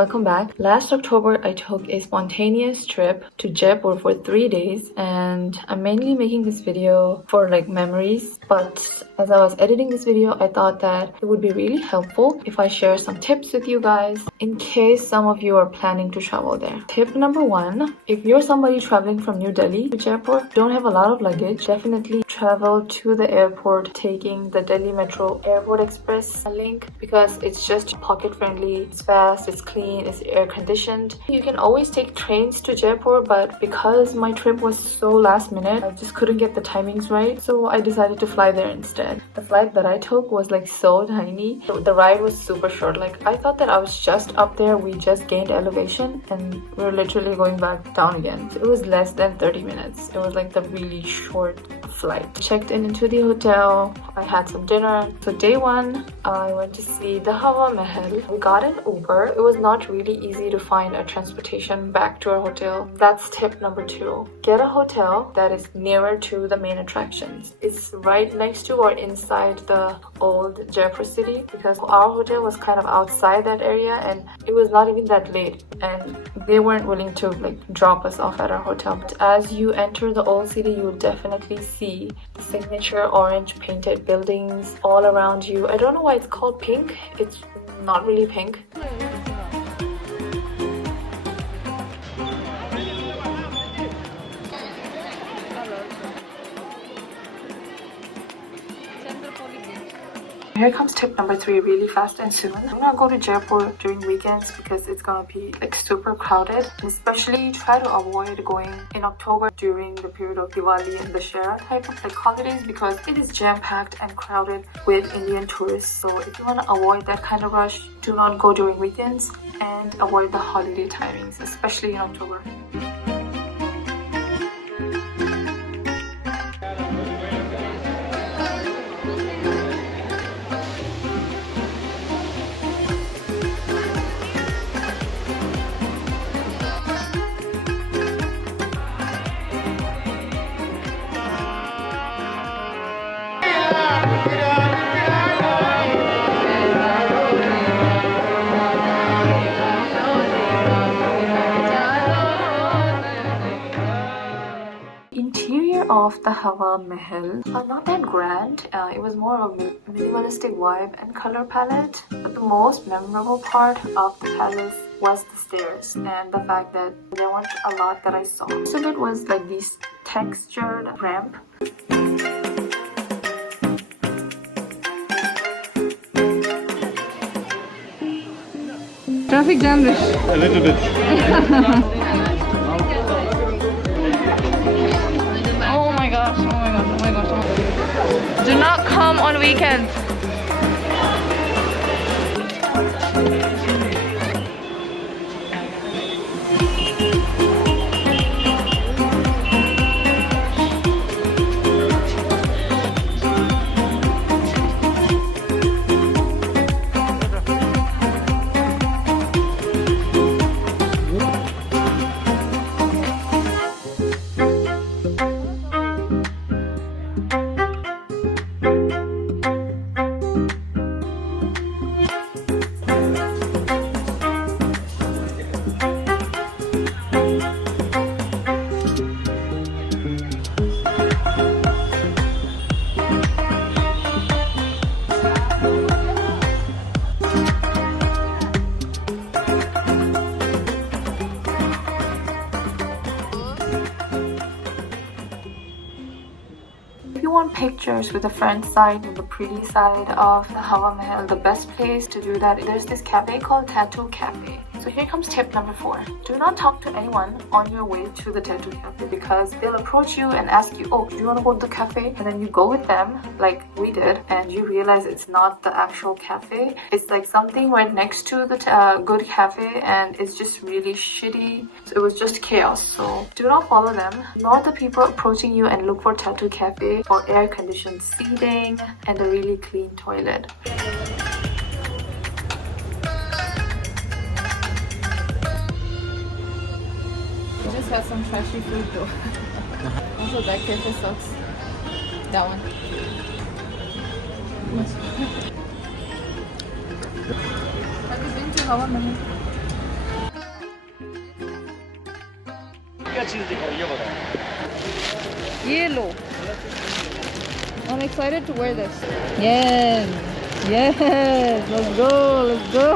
welcome back. Last October, I took a spontaneous trip to Jaipur for 3 days, and I'm mainly making this video for like memories, but as I was editing this video, I thought that it would be really helpful if I share some tips with you guys in case some of you are planning to travel there. Tip number 1, if you're somebody traveling from New Delhi to Jaipur, don't have a lot of luggage, definitely travel to the airport taking the Delhi Metro Airport Express link because it's just pocket friendly, it's fast, it's clean, it's air conditioned. You can always take trains to Jaipur, but because my trip was so last minute, I just couldn't get the timings right, so I decided to fly there instead. The flight that I took was like so tiny. The ride was super short. Like I thought that I was just up there, we just gained elevation and we were literally going back down again. So it was less than 30 minutes. It was like the really short flight. Checked in into the hotel, I had some dinner. So day 1, I went to see the Hawa Mahal. We got an Uber. It was not really easy to find a transportation back to our hotel. That's tip number 2. Get a hotel that is nearer to the main attractions. It's right next to or inside the old Jaipur city because our hotel was kind of outside that area and it was not even that late and they weren't willing to like drop us off at our hotel. But as you enter the old city, you will definitely see the signature orange painted buildings all around you. I don't know why it's called pink. It's not really pink. Here comes tip number 3 really fast and soon. Do not go to Jaipur during weekends because it's gonna be like super crowded. And especially try to avoid going in October during the period of Diwali and Dussehra type of like holidays because it is jam-packed and crowded with Indian tourists. So if you want to avoid that kind of rush, do not go during weekends and avoid the holiday timings, especially in October. Of the Hawa Mahal are not that grand. It was more of a minimalistic vibe and color palette, but the most memorable part of the palace was the stairs and the fact that there weren't a lot that I saw. Most of it was like this textured ramp. Traffic jam. A little bit. Oh my gosh, oh my gosh, oh my gosh, oh my gosh. Do not come on weekends. If you want pictures with the front side and the pretty side of the Hawa Mahal, the best place to do that, there's this cafe called Tattoo Cafe. So here comes tip number 4. Do not talk to anyone on your way to the tattoo cafe because they'll approach you and ask you, oh, do you want to go to the cafe? And then you go with them like we did and you realize it's not the actual cafe. It's like something right next to the good cafe and it's just really shitty. So it was just chaos. So do not follow them. Ignore the people approaching you and look for tattoo cafe or air-conditioned seating and a really clean toilet. Just had some trashy food though. Also that cafe sucks. That one. Have you been to Hawa Mahal? का चीज दिखाओ, ये बताओ। ये लो. I'm excited to wear this. Yes. Yes. Let's go. Let's go.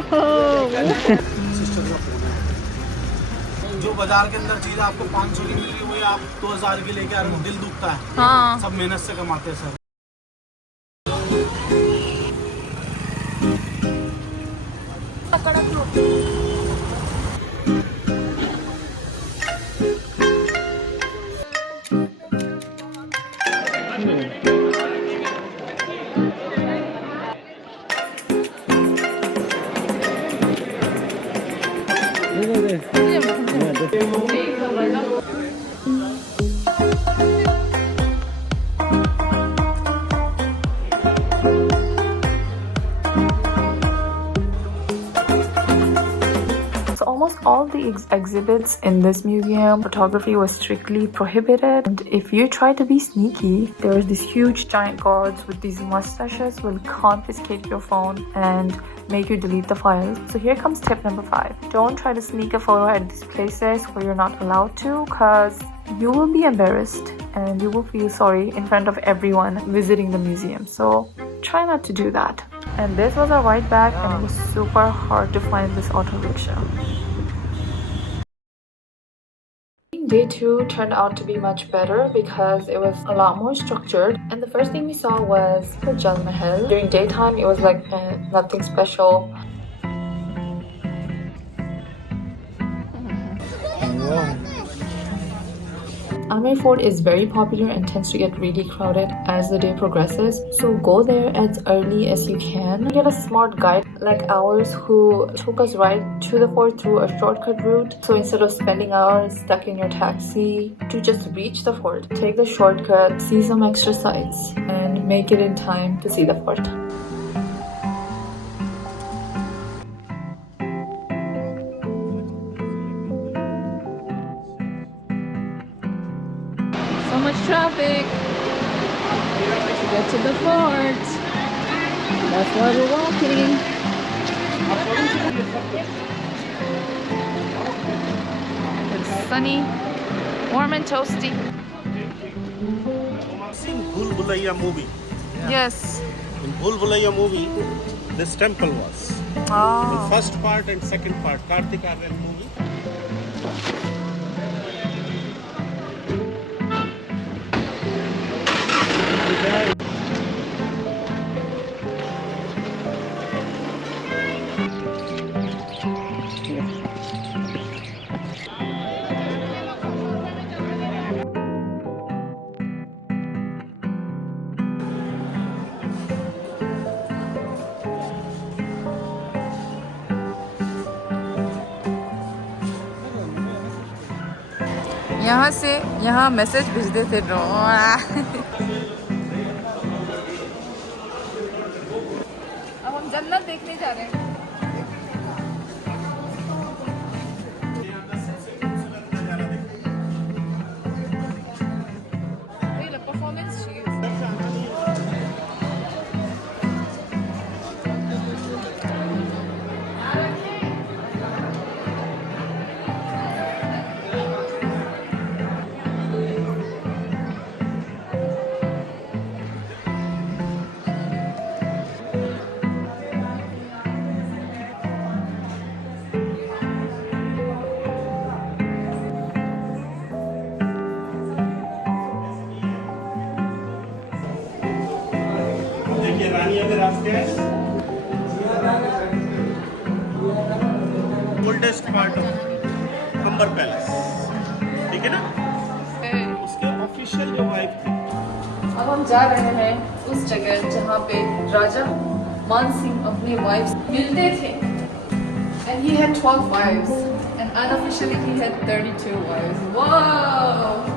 जो बाजार के अंदर चीज आपको 500 की मिल रही है वही आप 2000 की लेके आ रहे हो, दिल दुखता है। हाँ. सब मेहनत से कमाते हैं sir. So almost all the exhibits in this museum, photography was strictly prohibited. And if you try to be sneaky, there's these huge giant guards with these mustaches will confiscate your phone and make you delete the files. So here comes tip number 5. Don't try to sneak a photo at these places where you're not allowed to, because you will be embarrassed and you will feel sorry in front of everyone visiting the museum. So try not to do that. And this was our white bag, and it was super hard to find this auto rickshaw. Day 2 turned out to be much better because it was a lot more structured, and the first thing we saw was the mahal. During daytime it was like nothing special. Wow. Amer Fort is very popular and tends to get really crowded as the day progresses, so go there as early as you can. We had a smart guide like ours who took us right to the fort through a shortcut route. So instead of spending hours stuck in your taxi to just reach the fort, take the shortcut, see some extra sights, and make it in time to see the fort. So much traffic to get to the fort. That's why we're walking. It's sunny, warm and toasty. Seen Bhul Bhulaiya movie. Yes. In Bhul Bhulaiya movie, this temple was. Oh. The first part and second part, Kartik Aaryan movie. यहाँ से यहाँ message भेजते थे draw. अब हम जन्नत देखने जा रहे हैं। परफॉर्मेंस चाहिए। देखिए रानी अगर रास्ते हैं, oldest part of Amber palace, ठीक है ना? उसके ऑफिशियल जो वाइफ थी। अब हम जा रहे हैं उस जगह जहाँ पे राजा मान सिंह अपने वाइफ्स मिलते थे। And he had 12 wives, and unofficially he had 32 wives. Wow!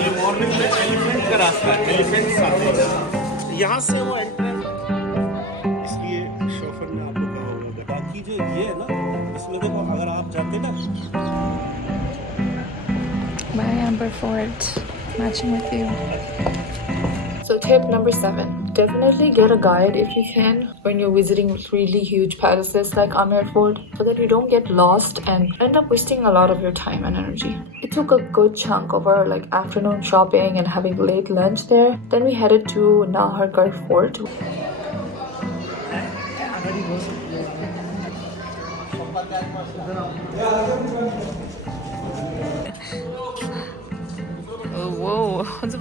ये मॉर्निंग में एलिफेंट का रास्ता है, एलिफेंट्स आते हैं यहाँ से वो एंट्रेंस, इसलिए शोफर ने आपको कहा होगा। बाकी जो ये है ना, इसमें देखो अगर आप जाते ना, My amber fort, matching with you. So tip number 7, definitely get a guide if you can when you're visiting really huge palaces like Amer Fort, so that you don't get lost and end up wasting a lot of your time and energy. It took a good chunk of our afternoon shopping and having late lunch there. Then we headed to Nahargarh Fort. Oh, whoa, what's up?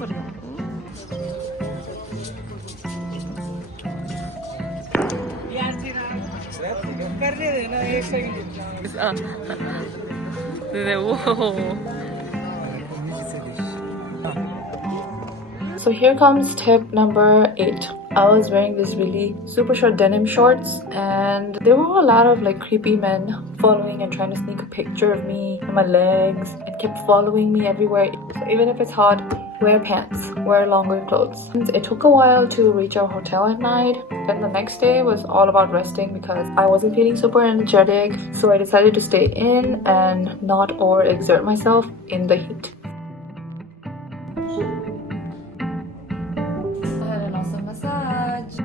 So here comes tip number 8. I was wearing this really super short denim shorts, and there were a lot of creepy men following and trying to sneak a picture of me and my legs, and kept following me everywhere. So even if it's hot, wear pants, wear longer clothes. It took a while to reach our hotel at night. Then the next day was all about resting because I wasn't feeling super energetic, so I decided to stay in and not overexert myself in the heat. I had an awesome massage.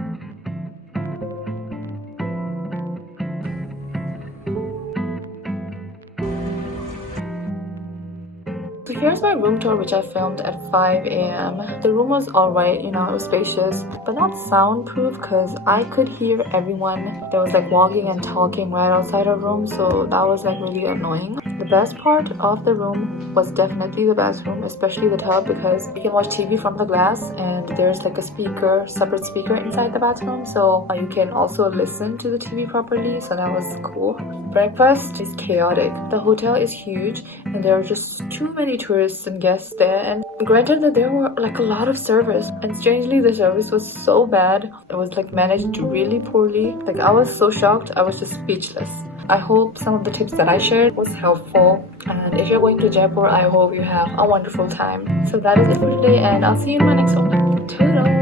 So here's my room tour, which I filmed at 5 a.m. The room was alright, it was spacious, but not soundproof because I could hear everyone that was walking and talking right outside our room, so that was really annoying. The best part of the room was definitely the bathroom, especially the tub, because you can watch TV from the glass and there's a separate speaker inside the bathroom, so you can also listen to the TV properly, so that was cool. Breakfast is chaotic. The hotel is huge and there are just too many tourists and guests there, and granted that there were a lot of service, and strangely the service was so bad. It was managed really poorly. I was so shocked, I was just speechless. I hope some of the tips that I shared was helpful, and if you're going to Jaipur, I hope you have a wonderful time. So that is it for today, and I'll see you in my next one. Toodles!